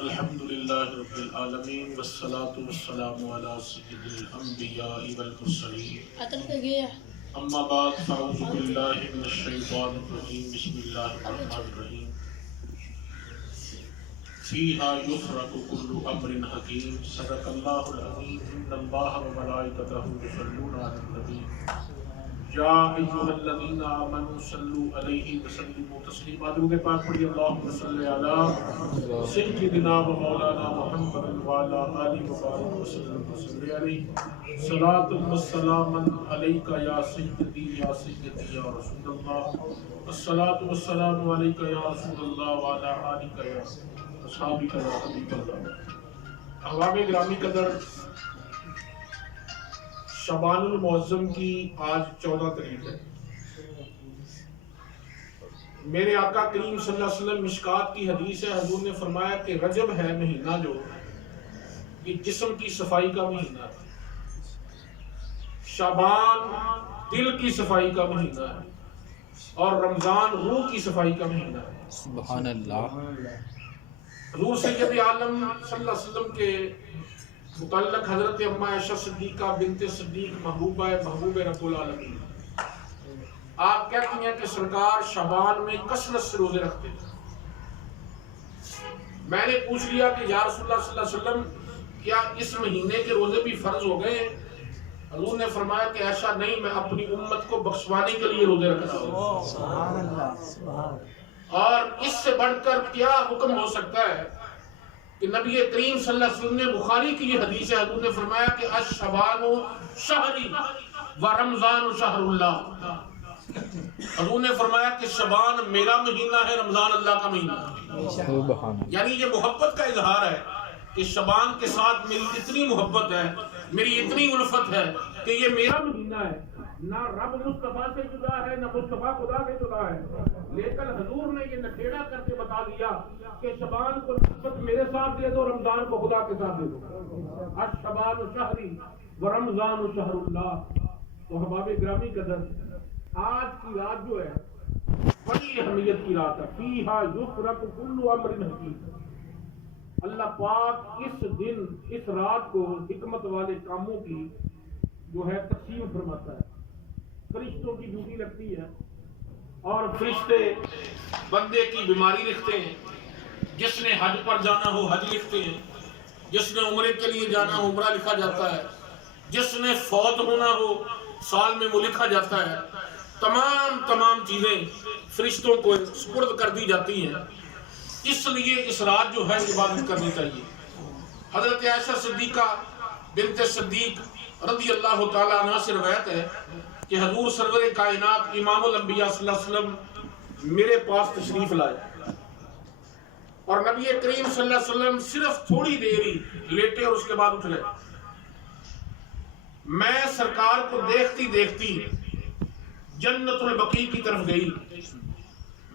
الحمدللہ رب العالمین والصلاة والسلام علی سید الانبیاء والمرسلین اما بعد فاعوذ باللہ من الشیطان الرجیم بسم اللہ الرحمن الرحیم فیہا یفرق کل امر حکیم صدق اللہ العظیم ان اللہ وملائکتہ یصلون علی النبی یا ایھا الذین آمنوا صلوا علیہ وسلموا تسلیما۔ درود پاک پڑھیے اللہم صلی علی سیدنا و مولانا محمد وعلی آلہ وبارک وسلم وصلی علیہ صلاۃ و سلام علیک یا سیدی یا سیدی یا رسول اللہ الصلاۃ والسلام علیک یا رسول اللہ وعلی آلک یا اصحابک یا حبیب اللہ۔ احباب گرامی قدر، شعبان المعظم کی آج 14 تاریخ ہے۔ میرے آقا کریم صلی اللہ علیہ وسلم مشکات کی حدیث ہے، حضور نے فرمایا کہ رجب ہے مہینہ جو یہ جسم کی صفائی کا مہینہ ہے، شعبان دل کی صفائی کا مہینہ ہے، اور رمضان روح کی صفائی کا مہینہ ہے۔ سبحان اللہ۔ حضور سید عالم صلی اللہ علیہ وسلم کے متعلق حضرت اماں عائشہ صدیقہ بنت صدیق محبوب رب العالمین آپ کہتی ہیں کہ سرکار شعبان میں کثرت سے روزے رکھتے ہیں۔ میں نے پوچھ لیا کہ یا رسول اللہ صلی اللہ علیہ وسلم کیا اس مہینے کے روزے بھی فرض ہو گئے؟ حضور نے فرمایا کہ ایسا نہیں، میں اپنی امت کو بخشوانے کے لیے روزے رکھتا ہوں۔ سبحان اللہ، سبحان اللہ۔ اور اس سے بڑھ کر کیا حکم ہو سکتا ہے کہ نبی کریم صلی اللہ علیہ وسلم نے بخاری کی یہ حدیث ہے، حضور نے فرمایا کہ الشعبان شہری و رمضان شہر اللہ۔ حضور نے فرمایا کہ شعبان میرا مہینہ ہے، رمضان اللہ کا مہینہ ہے۔ سبحان اللہ۔ یعنی یہ محبت کا اظہار ہے کہ شعبان کے ساتھ میری اتنی محبت ہے، میری اتنی الفت ہے کہ یہ میرا مہینہ ہے، نہ رب مصطفیٰ سے جدا ہے نہ مصطفیٰ خدا سے جدا ہے، لیکن حضور نے یہ نکھیڑا کر کے بتا دیا کہ شعبان کو نسبت میرے ساتھ دے دو، رمضان کو خدا کے ساتھ دے دو۔ الشعبان شہری و رمضان شہر اللہ۔ تو احباب گرامی قدر، آج کی رات جو ہے بڑی اہمیت کی رات ہے۔ فیہا یفرق کل امر حکیم۔ اللہ پاک اس دن، اس رات کو حکمت والے کاموں کی جو ہے تقسیم فرماتا ہے۔ فرشتوں کی ڈیوٹی لگتی ہے اور فرشتے بندے کی بیماری لکھتے ہیں، جس نے حج پر جانا ہو حج لکھتے ہیں، جس نے عمرے کے لیے جانا ہو عمرہ لکھا جاتا ہے، جس نے فوت ہونا ہو سال میں وہ لکھا جاتا ہے۔ تمام چیزیں فرشتوں کو سپرد کر دی جاتی ہیں، اس لیے اس رات جو ہے عبادت کرنی چاہیے۔ حضرت عائشہ صدیقہ بنت صدیق رضی اللہ تعالی عنہ سے روایت ہے کہ حضور سرور کائنات امام الانبیاء صلی اللہ علیہ وسلم میرے پاس تشریف لائے، اور نبی کریم صلی اللہ علیہ وسلم صرف تھوڑی دیر ہی لیٹے اور اس کے بعد اٹھ گئے۔ میں سرکار کو دیکھتی دیکھتی جنت البقیع کی طرف گئی۔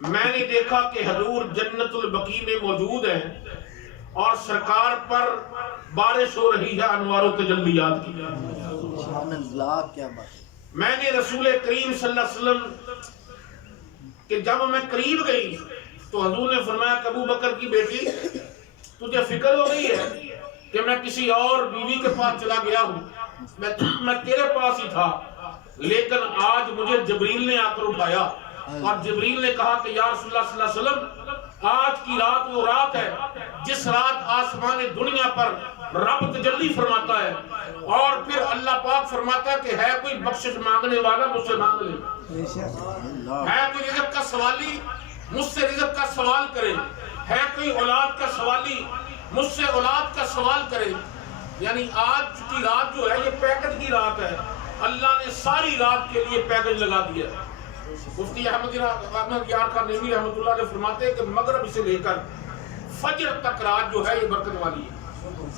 میں نے دیکھا کہ حضور جنت البقیع میں موجود ہیں اور سرکار پر بارش ہو رہی ہے انوار و تجلیات کی۔ سبحان اللہ، کیا بات ہے۔ میں نے رسول کریم صلی اللہ علیہ وسلم کہ جب میں قریب گئی تو حضور نے فرمایا کہ ابو بکر کی بیٹی تجھے فکر ہو گئی ہے کہ میں کسی اور بیوی کے پاس چلا گیا ہوں؟ میں تیرے پاس ہی تھا، لیکن آج مجھے جبریل نے آ کر اٹھایا، اور جبریل نے کہا کہ یا رسول اللہ صلی اللہ علیہ وسلم آج کی رات وہ رات ہے جس رات آسمان دنیا پر رب تجلی فرماتا ہے، اور پھر اللہ پاک فرماتا ہے کہ ہے کوئی بخشش مانگنے والا مجھ سے مانگ لے، ہے کوئی رزق کا سوالی مجھ سے رزق کا سوال کرے، ہے کوئی اولاد کا سوالی مجھ سے اولاد کا سوال کرے۔ یعنی آج کی رات جو ہے یہ پیکج کی رات ہے، اللہ نے ساری رات کے لیے پیکج لگا دیا۔ مفتی احمد یار خان نعیمی رحمۃ اللہ علیہ فرماتے ہیں کہ مغرب سے لے کر فجر تک رات جو ہے یہ برکت والی ہے۔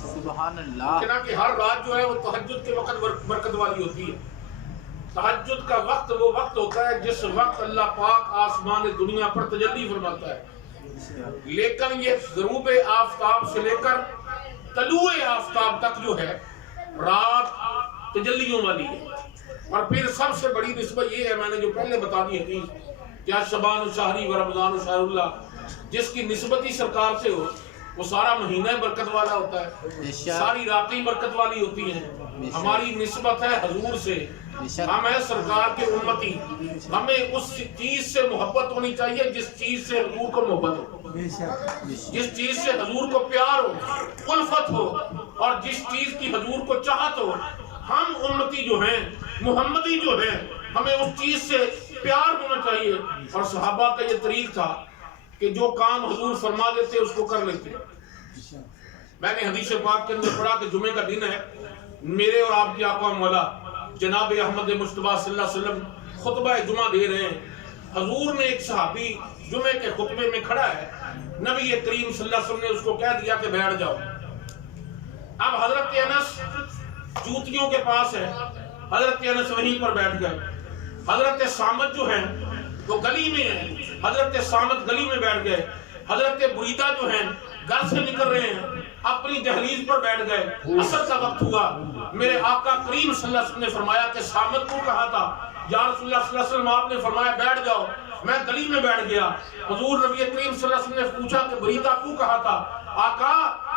سبحان اللہ۔ کہ ہر رات جو ہے وہ تہجد کے وقت برکت والی ہوتی ہے۔ تہجد کا وقت وہ وقت ہوتا ہے جس وقت اللہ پاک آسمان دنیا پر تجلی فرماتا ہے، لیکن یہ غروب آفتاب سے لے کر طلوع آفتاب تک جو ہے رات تجلیوں والی ہے۔ اور پھر سب سے بڑی نسبت یہ ہے، میں نے جو پہلے بتا دی حدیث، کیا شعبان شہری و رمضان شہر اللہ، جس کی نسبت ہی سرکار سے ہو وہ سارا مہینہ برکت والا ہوتا ہے، ساری راتیں برکت والی ہوتی ہیں. ہماری نسبت ہے حضور سے، ہم ہیں سرکار کے امتی. ہمیں اس چیز سے محبت ہونی چاہیے جس چیز سے حضور کو محبت ہو، جس چیز سے حضور کو پیار ہو، الفت ہو، اور جس چیز کی حضور کو چاہت ہو. ہم امتی جو ہیں، محمدی جو ہیں، ہمیں اس چیز سے پیار ہونا چاہیے. اور صحابہ کا یہ طریق تھا کہ جو کام حضور فرما دیتے اس کو کر لیتے. میں نے حدیث پاک کے اندر پڑھا کہ جمعے کا دن ہے، میرے اور آپ کے آقا مولا جناب احمد مصطفیٰ صلی اللہ علیہ وسلم خطبہ جمعہ دے رہے ہیں. حضور نے ایک صحابی جمعے کے خطبے میں کھڑا ہے، نبی کریم صلی اللہ علیہ وسلم نے اس کو کہہ دیا کہ بیٹھ جاؤ. اب حضرت انس جوتیوں کے پاس ہے، حضرت انس وہیں پر بیٹھ گئے. حضرت سامت جو ہیں وہ گلی میں ہیں، حضرت سامت گلی میں بیٹھ گئے. حضرت بریدہ جو ہیں گھر سے نکل رہے ہیں، اپنی دہلیز پر بیٹھ گئے. عصر کا وقت ہوا، میرے آقا کریم صلی اللہ علیہ وسلم نے فرمایا کہ سامت کو کہا تھا یا رسول اللہ صلی اللہ علیہ وسلم، آپ نے فرمایا بیٹھ جاؤ. میں گلی میں بیٹھ گیا. حضور نبی کریم صلی اللہ علیہ وسلم نے پوچھا کہ بریدہ کو کہا تھا؟ آقا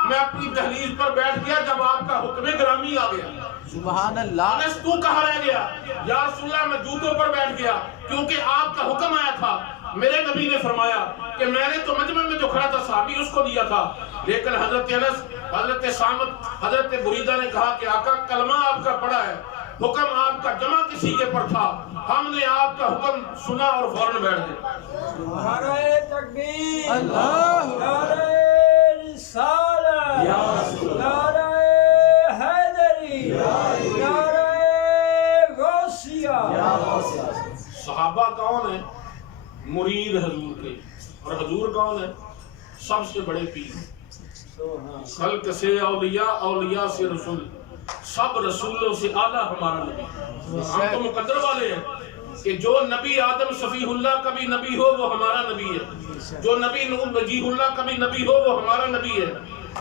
میں اپنی دہلیز پر بیٹھ گیا جب آپ کا حکم گرامی آ گیا. سبحان اللہ. انس تو کہاں رہ گیا؟ یا رسول اللہ میں جوتوں پر بیٹھ گیا کیونکہ آپ کا حکم آیا تھا. میرے نبی نے فرمایا کہ میں نے تو مجمع میں جو کھڑا تھا صحابی اس کو دیا تھا. لیکن حضرت انس، حضرت سامت، حضرت بریدہ نے کہا کہ آقا کلمہ آپ کا پڑھا ہے، حکم آپ کا جمع کسی کے پر تھا، ہم نے آپ کا حکم سنا اور فوراً بیٹھ گئے. نعرہ تکبیر، اللہ، نعرہ رسالت، نعرہ حیدری، نعرہ غوثیہ. صحابہ کون ہیں؟ مرید حضور کے. اور حضور کون ہے؟ سب سے بڑے پیر. خلق سے اولیاء، اولیاء سے رسول، سب رسولوں سے اعلیٰ ہمارا نبی. ہم تو مقدر والے ہیں کہ جو نبی آدم صفی اللہ کا بھی نبی ہو وہ ہمارا نبی ہے، جو نبی نوح وجیہ اللہ کا بھی نبی ہو وہ ہمارا نبی ہے،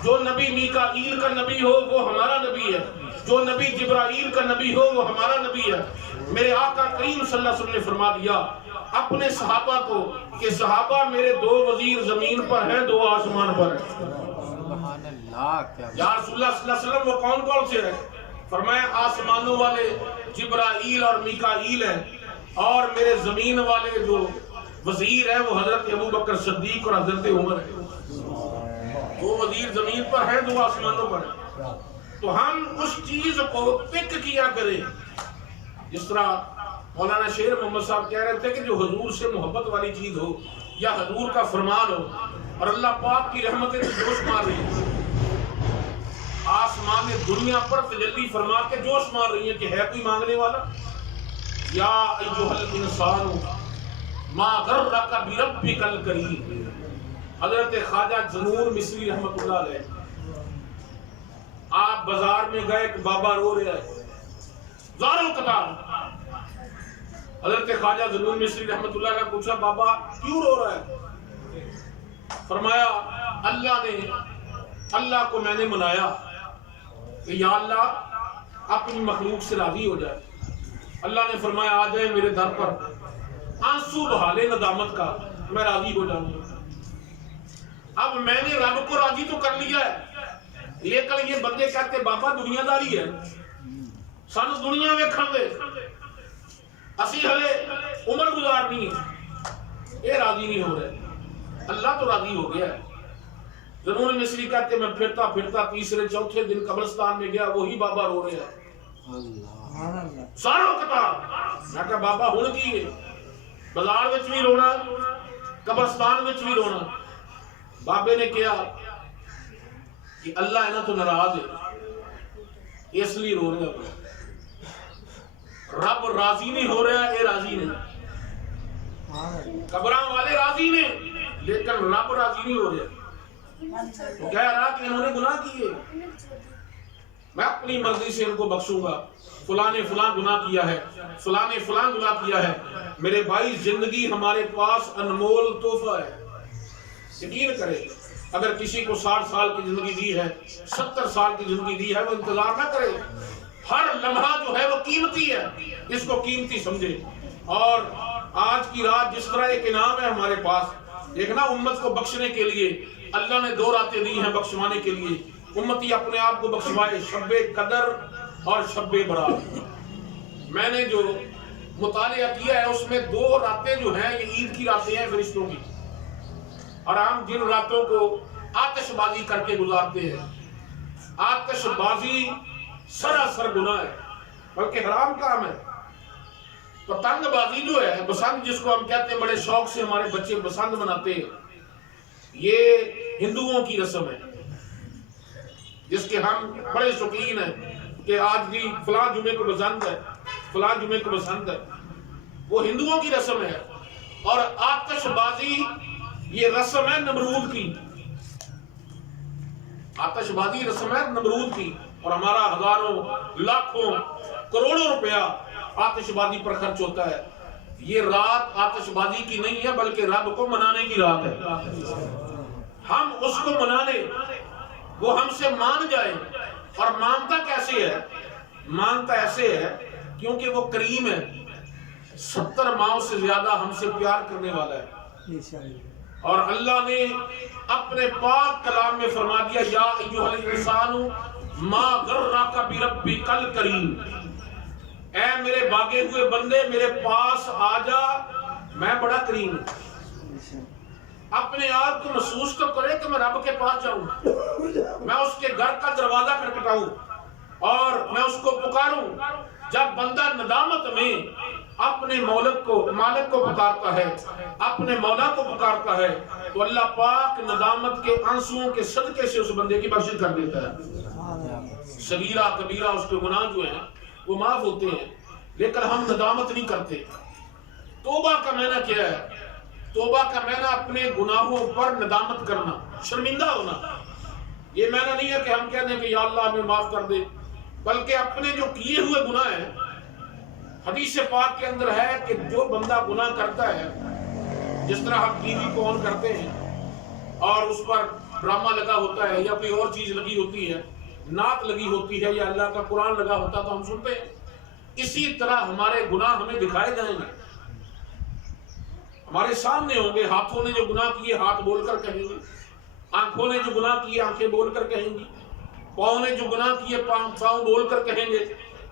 جو نبی میکائیل کا نبی ہو وہ ہمارا نبی ہے، جو نبی جبرائیل کا نبی ہو وہ ہمارا نبی ہے. میرے آقا کریم صلی اللہ علیہ وسلم نے فرما دیا اپنے صحابہ کو کہ صحابہ میرے دو وزیر زمین پر ہیں، دو آسمان پر ہیں. سبحان اللہ. کیا یا رسول اللہ صلی اللہ علیہ وسلم وہ کون کون سے ہیں؟ فرمایا آسمانوں والے جبرائیل اور میکائیل ہیں، اور میرے زمین والے جو وزیر ہیں وہ حضرت ابوبکر صدیق اور حضرت عمر ہیں. دو وزیر زمین پر ہیں، دو آسمانوں پر ہیں. تو ہم اس چیز کو پک کیا کریں جس طرح مولانا شیر محمد صاحب کہہ رہے تھے کہ جو حضور سے محبت والی چیز ہو یا حضور کا فرمان ہو، اور اللہ پاک کی رحمتیں جوش مار رہی ہیں، آسمان دنیا پر تجلی فرما کے جوش مار رہی ہیں کہ ہے کوئی مانگنے والا. یا ایھا الانسان ما غرک بربک الکریم. حضرت خواجہ ذنون مصری رحمۃ اللہ علیہ، آپ بازار میں گئے کہ بابا رو رہا ہے زاروں قطار. حضرت خواجہ ذنون مصری رحمۃ اللہ نے پوچھا بابا کیوں رو رہا ہے؟ فرمایا اللہ کو میں نے منایا کہ یا اللہ اپنی مخلوق سے راضی ہو جائے. اللہ نے فرمایا آ جائے میرے در پر، آنسو بہا لے ندامت کا، میں راضی ہو جاؤں گا. اب میں نے رب کو راضی تو کر لیا ہے، لیکن یہ بندے کہتے بابا دنیا داری ہے، سانو دنیا ویکھن دے، اسی ہلے عمر گزارنی ہے. یہ راضی نہیں ہو رہے. اللہ تو راضی ہو گیا ہے. ذنون مصری کہتے میں پھرتا پھرتا تیسرے چوتھے دن قبرستان میں گیا، وہی بابا رو رہے ہیں ساروں کتاب. میں کہا بابا ہن کی ہے؟ بازار وچ بھی رونا، قبرستان وچ بھی رونا. بابے نے کہا کہ اللہ انہاں تو ناراض ہے اس لیے رو رہے ہیں. رب راضی نہیں ہو رہا ہے، اے راضی نہیں. قبراں والے راضی نے لیکن رب راضی نہیں ہو رہا. وہ کہہ رہا کہ انہوں نے گناہ کیے، میں اپنی مرضی سے ان کو بخشوں گا. فلاں نے فلاں گناہ کیا ہے، فلاں نے فلاں گناہ کیا ہے. میرے بھائی زندگی ہمارے پاس انمول تحفہ ہے. یقین کرے اگر کسی کو 60 سال کی زندگی دی ہے، 70 سال کی زندگی دی ہے، وہ انتظار نہ کرے. ہر لمحہ جو ہے وہ قیمتی ہے، اس کو قیمتی سمجھے. اور آج کی رات جس طرح ایک انعام ہے ہمارے پاس، ایک نا امت کو بخشنے کے لیے اللہ نے 2 راتیں دی ہیں بخشوانے کے لیے، امتی اپنے آپ کو بخشوائے، شب قدر اور شب برات۔ میں نے جو مطالعہ کیا ہے اس میں 2 راتیں جو ہیں یہ عید کی راتیں ہیں فرشتوں کی، اور ہم جن راتوں کو آتش بازی کر کے گزارتے ہیں، آتش بازی سراسر گناہ ہے، بلکہ حرام کام ہے۔ پتنگ بازی جو ہے، بسنت جس کو ہم کہتے ہیں، بڑے شوق سے ہمارے بچے بسنت مناتے ہیں، یہ ہندوؤں کی رسم ہے جس کے ہم بڑے شوقین ہیں کہ آج بھی فلاں جمعے کو بسنت ہے، فلاں جمعے کو بسنت ہے، وہ ہندوؤں کی رسم ہے۔ اور آتش بازی یہ رسم ہے نمرود کی، آتش بازی رسم ہے نمرود کی، اور ہمارا ہزاروں لاکھوں کروڑوں روپیہ آتش بازی پر خرچ ہوتا ہے۔ یہ رات آتش بازی کی نہیں ہے بلکہ رب کو منانے کی رات ہے۔ ہم اس کو منانے، وہ ہم سے مان جائے، اور مانتا کیسے ہے؟ مانتا ایسے ہے کیونکہ وہ کریم ہے، 70 ماؤں سے زیادہ ہم سے پیار کرنے والا ہے۔ اور اللہ نے اپنے پاک کلام میں فرما دیا، یا ایھا الانسان ما غرک بربک الکریم، اے میرے بھاگے ہوئے بندے میرے پاس آ جا، میں بڑا کریم ہوں۔ اپنے آپ کو محسوس تو کرے کہ میں رب کے پاس جاؤں، میں اس کے گھر کا دروازہ کھٹکھٹاؤں اور میں اس کو پکاروں۔ جب بندہ ندامت میں اپنے مالک کو پکارتا ہے، اپنے مولا کو پکارتا ہے، تو اللہ پاک ندامت کے آنسوؤں کے صدقے سے اس بندے کی بخشش کر دیتا ہے۔ صغیرہ کبیرہ اس کے گناہ جو ہیں وہ معاف ہوتے ہیں، لیکن ہم ندامت نہیں کرتے۔ توبہ کا معنی کیا ہے؟ توبہ کا معنی اپنے گناہوں پر ندامت کرنا، شرمندہ ہونا۔ یہ معنی نہیں ہے کہ ہم کہہ دیں کہ یا اللہ ہمیں معاف کر دے، بلکہ اپنے جو کیے ہوئے گناہ ہیں، حدیث پاک کے اندر ہے کہ جو بندہ گناہ کرتا ہے، جس طرح ہم ٹی وی کو آن کرتے ہیں اور اس پر ڈرامہ لگا ہوتا ہے یا کوئی اور چیز لگی ہوتی ہے، نعت لگی ہوتی ہے یا اللہ کا قرآن لگا ہوتا تو ہم سنتے ہیں، اسی طرح ہمارے گناہ ہمیں دکھائے جائیں گے، ہمارے سامنے ہوں گے۔ ہاتھوں نے جو گناہ کیے ہاتھ بول کر کہیں گے، آنکھوں نے جو گناہ کیے آنکھیں بول کر کہیں گی، پاؤں نے جو گناہ کیے پاؤں بول کر کہیں گے،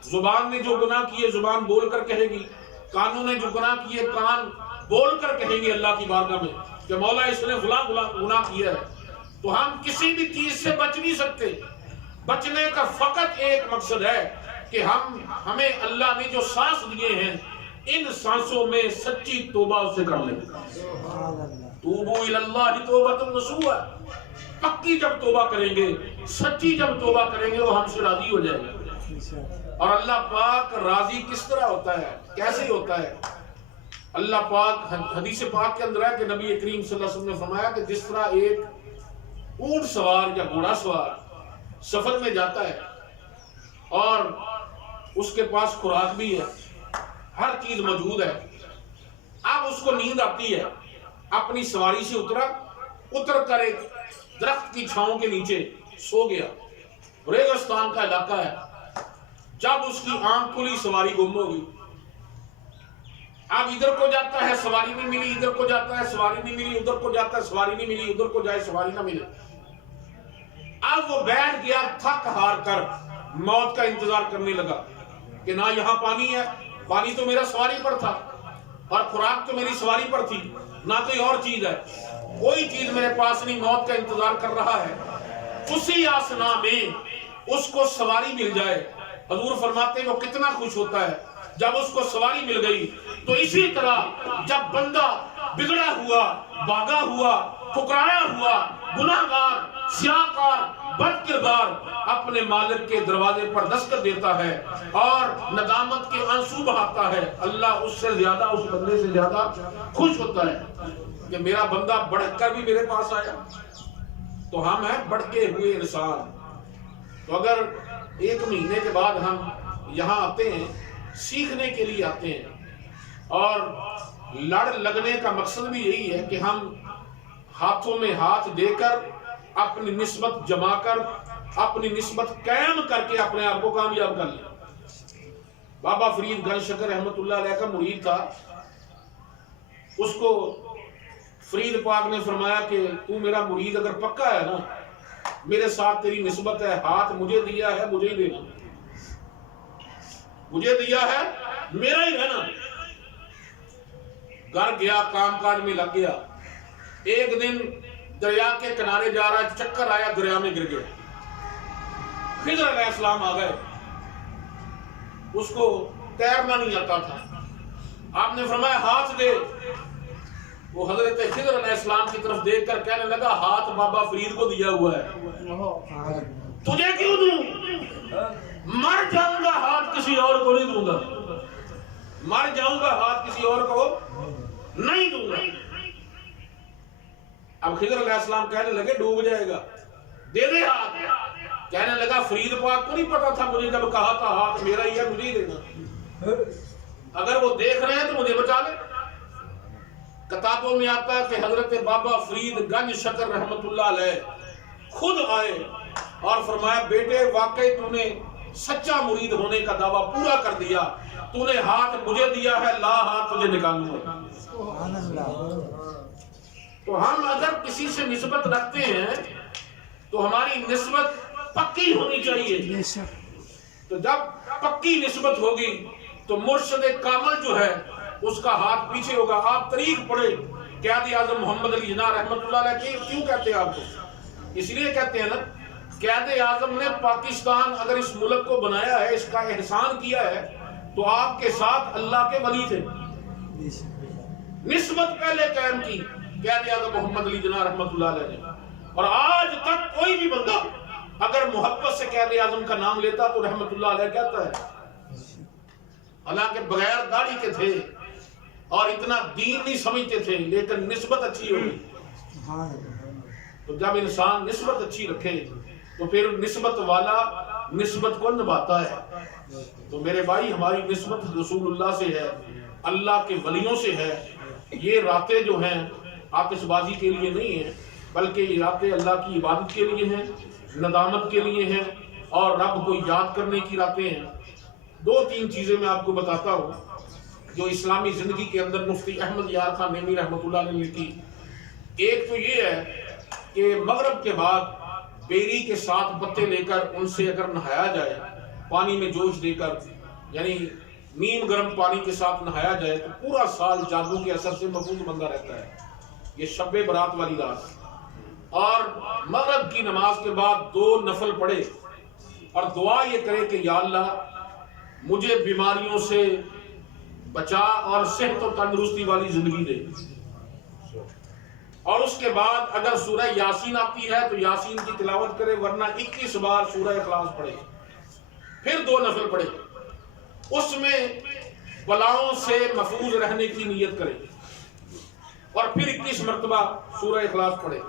زبان نے جو گناہ کیے زبان بول کر کہے گی، کانوں نے جو گناہ کیے کان بول کر کہیں گے اللہ کی بارگاہ میں کہ مولا اس نے فلاں گناہ کیا ہے۔ تو ہم کسی بھی چیز سے بچ نہیں سکتے، بچنے کا فقط ایک مقصد ہے کہ ہمیں اللہ نے جو سانس دیے ہیں ان سانسوں میں سچی توبہ سے کر لیں۔ توبوا الی اللہ توبۃ نصوحا، پکی جب توبہ کریں گے، سچی جب توبہ کریں گے وہ ہم سے راضی ہو جائے گا۔ اور اللہ پاک راضی کس طرح ہوتا ہے، کیسے ہوتا ہے؟ اللہ پاک حدیث پاک کے اندر ہے کہ نبی کریم صلی اللہ علیہ وسلم نے فرمایا کہ جس طرح ایک اونٹ سوار یا گھوڑا سوار سفر میں جاتا ہے اور اس کے پاس خوراک بھی ہے، ہر چیز موجود ہے، اب اس کو نیند آتی ہے، اپنی سواری سے اتر کر ایک درخت کی چھاؤں کے نیچے سو گیا، ریگستان کا علاقہ ہے، جب اس کی آنکھ کھلی سواری گم ہو گئی، اب ادھر کو جاتا ہے سواری نہیں ملی، ادھر کو جاتا ہے سواری نہیں ملی، ادھر کو جاتا ہے سواری نہیں ملی، ادھر کو جائے سواری نہ ملے، اب وہ بیٹھ گیا تھک ہار کر، موت کا انتظار کرنے لگا کہ نہ یہاں پانی ہے، پانی تو میرا سواری پر تھا اور خوراک تو میری سواری پر تھی، نہ کوئی اور چیز ہے، کوئی چیز میرے پاس نہیں، موت کا انتظار کر رہا ہے۔ اسی آسنا میں اس کو سواری مل جائے، حضور فرماتے ہیں وہ کتنا خوش ہوتا ہے جب اس کو سواری مل گئی۔ تو اسی طرح جب بندہ بگڑا ہوا، باغا ہوا، ٹھکرایا ہوا، گناہگار، سیاہکار، بد کردار اپنے مالک کے دروازے پر دستک دیتا ہے اور ندامت کے آنسو بہاتا ہے، اللہ اس سے زیادہ، اس بندے سے زیادہ خوش ہوتا ہے کہ میرا بندہ بڑھ کر بھی میرے پاس آیا۔ تو ہم ہیں بڑھتے ہوئے انسان۔ تو اگر 1 مہینے کے بعد ہم یہاں آتے ہیں، سیکھنے کے لیے آتے ہیں، اور لگنے کا مقصد بھی یہی ہے کہ ہم ہاتھوں میں ہاتھ دے کر اپنی نسبت جما کر، اپنی نسبت قائم کر کے اپنے آپ کو کامیاب کر لیں۔ بابا فرید گنج شکر رحمت اللہ علیہ کا مرید تھا، اس کو فرید پاک نے فرمایا کہ تو میرا مرید اگر پکا ہے نا، میرے ساتھ تیری نسبت ہے، ہاتھ مجھے دیا ہے مجھے ہی دینا، مجھے دیا ہے میرا ہی رہنا۔ گھر گیا، کام کاج میں لگ گیا، ایک دن دریا کے کنارے جا رہا ہے، چکر آیا، دریا میں گر گیا۔ خضر علیہ السلام آ گئے، اس کو تیرنا نہیں آتا تھا، آپ نے فرمایا ہاتھ دے۔ وہ حضرت خضر علیہ السلام کی طرف دیکھ کر کہنے لگا ہاتھ بابا فرید کو دیا ہوا ہے، تجھے کیوں دوں؟ مر جاؤں گا ہاتھ کسی اور کو نہیں دوں گا، مر جاؤں گا ہاتھ کسی اور کو نہیں دوں گا۔ اب خضر علیہ السلام کہنے لگے ڈوب جائے گا، دے دے ہاتھ۔ کہنے لگا فرید پاک کو نہیں پتا تھا مجھے جب کہا تھا ہاتھ میرا ہی ہے مجھے ہی دینا، اگر وہ دیکھ رہے ہیں تو مجھے بچا لے۔ کتابوں میں آتا ہے کہ حضرت بابا فرید گنج شکر رحمت اللہ علیہ خود آئے اور فرمایا بیٹے واقعی تو نے سچا مرید ہونے کا دعویٰ پورا کر دیا، تو نے ہاتھ مجھے دیا ہے، لا ہاتھ تجھے نکالوں گا۔ تو ہم اگر کسی سے نسبت رکھتے ہیں تو ہماری نسبت پکی ہونی چاہیے، تو جب پکی نسبت ہوگی تو مرشد کامل جو ہے اس کا ہاتھ پیچھے ہوگا۔ آپ طریق پڑھے قائد اعظم محمد علی جناح رحمت اللہ علیہ، کیوں کہتے ہیں آپ کو؟ اس لیے کہتے ہیں نا، قائد اعظم نے پاکستان اگر اس ملک کو بنایا ہے، اس کا احسان کیا ہے، تو آپ کے ساتھ اللہ کے ولی تھے، نسبت پہلے قائم کی قائد اعظم محمد علی جناح رحمت اللہ علیہ نے۔ اور آج تک کوئی بھی بندہ اگر محبت سے قائد اعظم کا نام لیتا تو رحمت اللہ علیہ کہتا ہے، حالانکہ بغیر داڑھی کے تھے اور اتنا دین نہیں سمجھتے تھے، لیکن نسبت اچھی ہوگی۔ تو جب انسان نسبت اچھی رکھے تو پھر نسبت والا نسبت کو نبھاتا ہے۔ تو میرے بھائی ہماری نسبت رسول اللہ سے ہے، اللہ کے ولیوں سے ہے۔ یہ راتیں جو ہیں آتش بازی کے لیے نہیں ہیں، بلکہ یہ راتیں اللہ کی عبادت کے لیے ہیں، ندامت کے لیے ہیں، اور رب کو یاد کرنے کی راتیں ہیں۔ دو تین چیزیں میں آپ کو بتاتا ہوں جو اسلامی زندگی کے اندر مفتی احمد یار خان نیمی رحمۃ اللہ علیہ نے لکھی۔ ایک تو یہ ہے کہ مغرب کے بعد بیری کے ساتھ پتے لے کر ان سے اگر نہایا جائے، پانی میں جوش دے کر، یعنی نیم گرم پانی کے ساتھ نہایا جائے، تو پورا سال جادو کے اثر سے محفوظ بندہ رہتا ہے۔ یہ شب برات والی رات، اور مغرب کی نماز کے بعد 2 نفل پڑھے اور دعا یہ کرے کہ یا اللہ مجھے بیماریوں سے بچا اور صحت و تندرستی والی زندگی دے۔ اور اس کے بعد اگر سورہ یاسین آتی ہے تو یاسین کی تلاوت کرے، ورنہ 21 بار سورہ اخلاص پڑھے، پھر 2 نفل پڑھے، اس میں بلاؤں سے محفوظ رہنے کی نیت کرے، اور پھر 21 مرتبہ سورہ اخلاص پڑھے،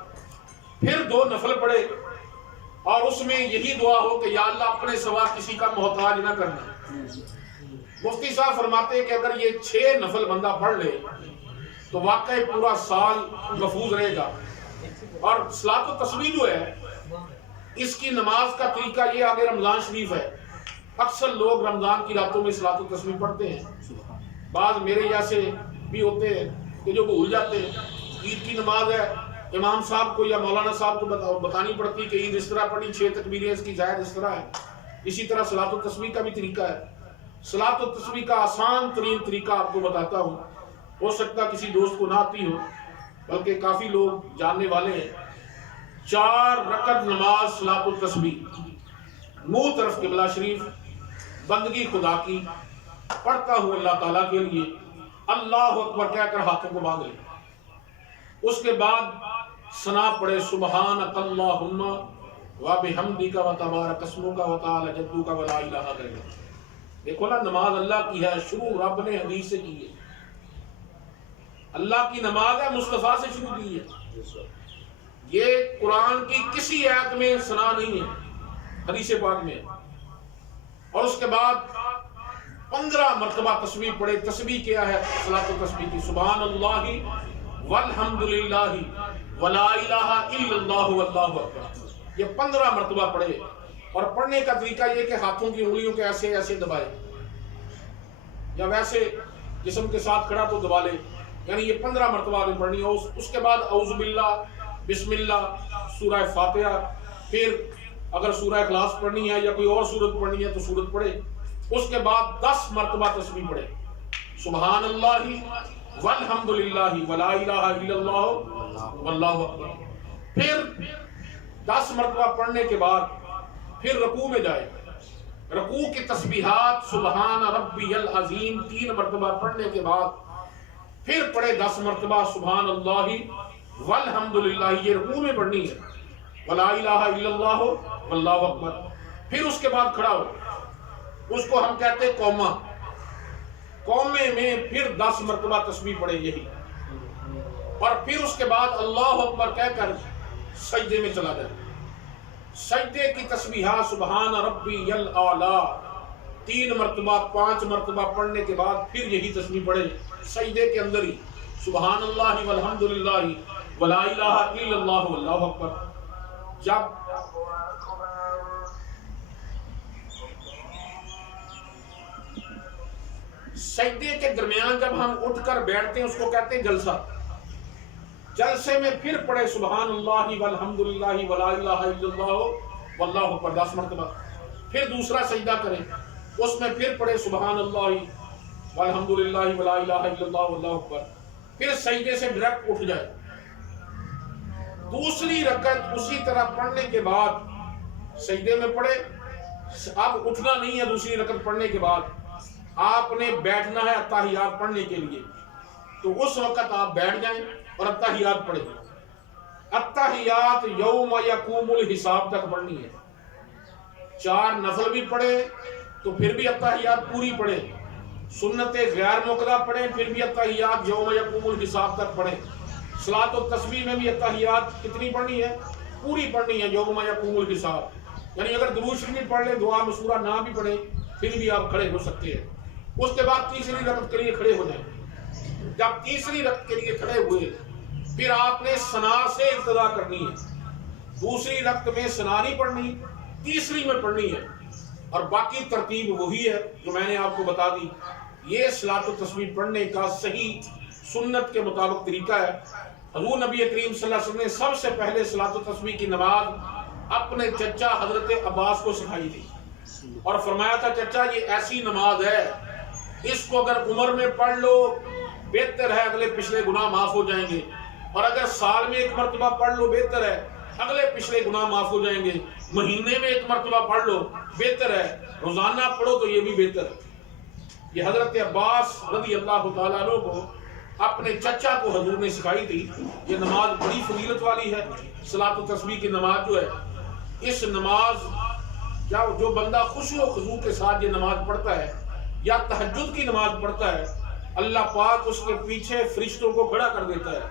پھر 2 نفل پڑھے، اور اس میں یہی دعا ہو کہ یا اللہ اپنے سوا کسی کا محتاج نہ کرنا۔ مفتی صاحب فرماتے ہیں کہ اگر یہ 6 نفل بندہ پڑھ لے تو واقعی پورا سال محفوظ رہے گا۔ اور صلاۃ و تسبیح جو ہے، اس کی نماز کا طریقہ یہ آگے رمضان شریف ہے، اکثر لوگ رمضان کی راتوں میں صلاۃ و تسبیح پڑھتے ہیں، بعض میرے جیسے بھی ہوتے ہیں کہ جو بھول جاتے ہیں۔ عید کی نماز ہے، امام صاحب کو یا مولانا صاحب کو بتانی پڑتی کہ عید اس طرح پڑھی، 6 تکبیریں اس کی زائد اس طرح ہے۔ اسی طرح صلاۃ و تسبیح کا بھی طریقہ ہے۔ صلاۃ و تسبیح کا آسان ترین طریقہ آپ کو بتاتا ہوں، ہو سکتا کسی دوست کو نہ آتی ہو، بلکہ کافی لوگ جاننے والے ہیں۔ 4 رکعت نماز صلاۃ و تسبیح، منہ طرف قبلہ شریف، بندگی خدا کی، پڑھتا ہوں اللہ تعالیٰ کے لیے، اللہ اکبر کہہ کر ہاتھوں کو باندھ لے۔ اس کے بعد ثنا پڑھے، سبحانک اللہم وبحمدک وتبارک اسمک وتعالی جدک ولا الہ غیرک۔ دیکھو نا، نماز اللہ کی ہے، شروع رب نے حدیث سے کی ہے، اللہ کی نماز ہے، مصطفیٰ سے شروع کی ہے۔ یہ قرآن کی کسی آیت میں ثنا نہیں ہے، حدیث پاک میں۔ اور اس کے بعد 15 مرتبہ تسبیح پڑھے۔ تسبیح کیا ہے؟ صلاۃ و تسبیح کی، سبحان اللہ والحمدللہ ولا الہ الا اللہ واللہ اکبر، یہ 15 مرتبہ پڑھے۔ اور پڑھنے کا طریقہ یہ کہ ہاتھوں کی انگلیوں کے ایسے ایسے دبائے، یا ویسے جسم کے ساتھ کھڑا تو دبا لے، یعنی یہ 15 مرتبہ نے پڑھنی ہے. اس کے بعد اعوذ باللہ، بسم اللہ، سورہ فاتحہ، پھر اگر سورہ اخلاص پڑھنی ہے یا کوئی اور سورت پڑھنی ہے تو سورت پڑھے. اس کے بعد 10 مرتبہ تسبیح پڑھے، سبحان اللہ والحمد للہ ولا الہ الا اللہ واللہ اکبر. پھر 10 مرتبہ پڑھنے کے بعد پھر رکوع میں جائے. رکوع کی تسبیحات سبحان ربی العظیم 3 مرتبہ پڑھنے کے بعد پھر پڑھے 10 مرتبہ سبحان اللہ والحمد للہ. یہ رکوع میں پڑھنی ہے، ولا الہ الا اللہ واللہ اکبر. پھر اس کے بعد کھڑا ہو، اس کو ہم کہتے ہیں قومہ. قومے میں پھر 10 مرتبہ تسبیح پڑھے یہی، اور پھر اس کے بعد اللہ اکبر کہہ کر سجدے میں چلا جائے. سجدے کی تسبیحات سبحان ربی الاعلیٰ 3 مرتبہ 5 مرتبہ پڑھنے کے بعد پھر یہی تسبیح پڑھے سجدے کے اندر ہی، سبحان اللہ والحمد للہ ولا الہ الا اللہ واللہ اکبر. جب سجدے کے درمیان جب ہم اٹھ کر بیٹھتے ہیں اس کو کہتے ہیں جلسہ. جلسے میں پھر پڑھے سبحان اللہ والحمد للہ ولا الہ الا اللہ واللہ اکبر 10 مرتبہ. پھر دوسرا سجدہ کریں، اس میں پھر پڑھے سبحان اللہ والحمد للہ ولا الہ الا اللہ واللہ اکبر. پھر سجدے سے ڈائریکٹ اٹھ جائے. دوسری رکعت اسی طرح پڑھنے کے بعد سجدے میں پڑھے. اب اٹھنا نہیں ہے دوسری رکعت پڑھنے کے بعد، آپ نے بیٹھنا ہے اتحیات پڑھنے کے لیے. تو اس وقت آپ بیٹھ جائیں اور اتحیات پڑھیں. اتحیات یوم یقوم الحساب تک پڑھنی ہے. 4 نفل بھی پڑھے تو پھر بھی اتحیات پوری پڑھے. سنت غیر موقدہ پڑھیں پھر بھی اتحیات یوم یقوم الحساب تک پڑھیں. صلاۃ و تسبیح میں بھی اتحیات کتنی پڑھنی ہے؟ پوری پڑھنی ہے یوم یقوم الحساب. یعنی اگر درود شریف پڑھ لیں، دعا مشورہ نہ بھی پڑھیں، پھر بھی آپ کھڑے ہو سکتے ہیں. اس کے بعد تیسری رکعت کے لیے کھڑے ہو جائیں. جب تیسری رکعت کے لیے کھڑے ہوئے پھر آپ نے ثنا سے ابتدا کرنی ہے. دوسری رکعت میں ثنا نہیں پڑھنی، تیسری میں پڑھنی ہے. اور باقی ترتیب وہی ہے جو میں نے آپ کو بتا دی. یہ صلاۃ و تسبیح پڑھنے کا صحیح سنت کے مطابق طریقہ ہے. حضور نبی کریم صلی اللہ علیہ وسلم نے سب سے پہلے صلاۃ و تسبیح کی نماز اپنے چچا حضرت عباس کو سکھائی تھی اور فرمایا تھا چچا یہ ایسی نماز ہے، اس کو اگر عمر میں پڑھ لو بہتر ہے، اگلے پچھلے گناہ معاف ہو جائیں گے. اور اگر سال میں 1 مرتبہ پڑھ لو بہتر ہے، اگلے پچھلے گناہ معاف ہو جائیں گے. مہینے میں 1 مرتبہ پڑھ لو بہتر ہے، روزانہ پڑھو تو یہ بھی بہتر ہے. یہ حضرت عباس رضی اللہ تعالیٰ عنہ کو اپنے چچا کو حضور نے سکھائی تھی. یہ نماز بڑی فضیلت والی ہے. صلاۃ و تسبیح کی نماز جو ہے، اس نماز جو بندہ خوشی و خضوع کے ساتھ یہ نماز پڑھتا ہے یا تہجد کی نماز پڑھتا ہے، اللہ پاک اس کے پیچھے فرشتوں کو کھڑا کر دیتا ہے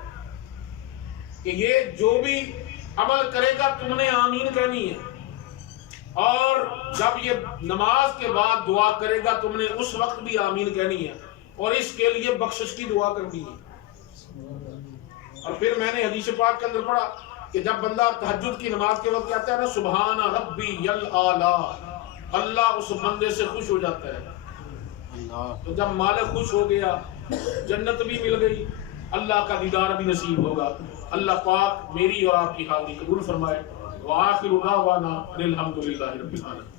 کہ یہ جو بھی عمل کرے گا تم نے آمین کہنی ہے. اور جب یہ نماز کے بعد دعا کرے گا تم نے اس وقت بھی آمین کہنی ہے اور اس کے لیے بخشش کی دعا کرنی ہے. اور پھر میں نے حدیث پاک کے اندر پڑھا کہ جب بندہ تہجد کی نماز کے وقت کہتا ہے نا سبحان ربی الاعلیٰ، اللہ اس بندے سے خوش ہو جاتا ہے. تو جب مالک خوش ہو گیا جنت بھی مل گئی، اللہ کا دیدار بھی نصیب ہوگا. اللہ پاک میری اور آپ کی حاضری قبول فرمائے. وآخر دعوانا الحمد للہ رب العالمین.